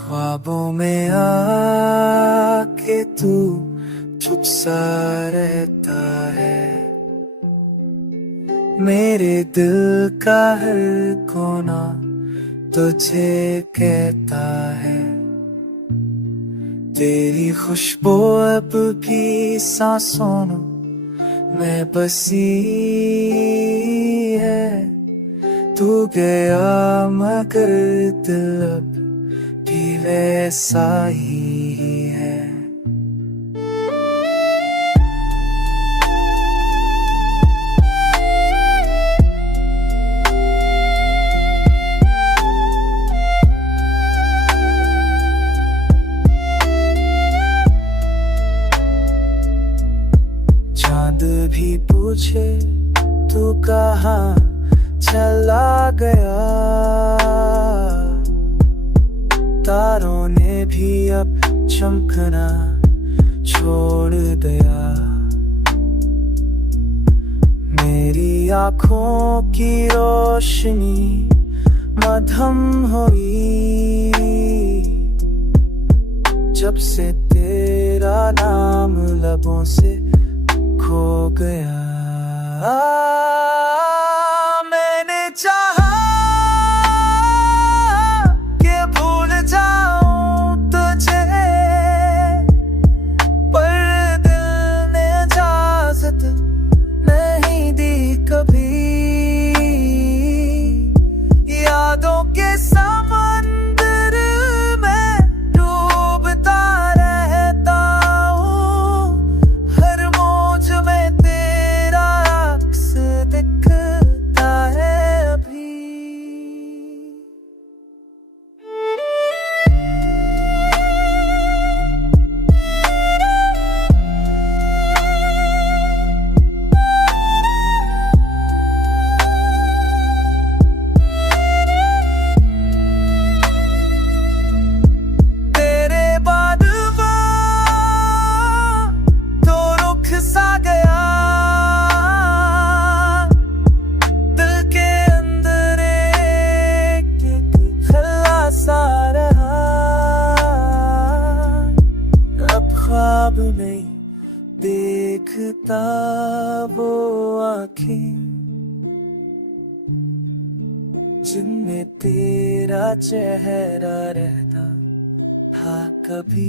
ख्वाबों में आके तू चुप सा रहता है। मेरे दिल का हर कोना तुझे कहता है। तेरी खुशबू अब भी सांसों में बसी है। तू गया मगर दिल अब भी वैसा ही है। चांद भी पूछे तू कहाँ चला गया। तारों ने भी अब चमकना छोड़ दिया। मेरी आँखों की रोशनी मध्यम हुई जब से तेरा नाम लबों से खो गया। मैंने चाहा कि भूल जाऊं तुझे, पर दिल ने इजाजत नहीं दी कभी। यादों के समंदर में डूबता रहता हूँ। हर मौज में तेरा अक्स दिखता है अभी। तेरे बाद वो तो रुख सा गया। दिल के अंदर एक खल्ला सा रहा। अब ख्वाब नहीं देखता वो आँखें जिनमें तेरा चेहरा रहता था कभी।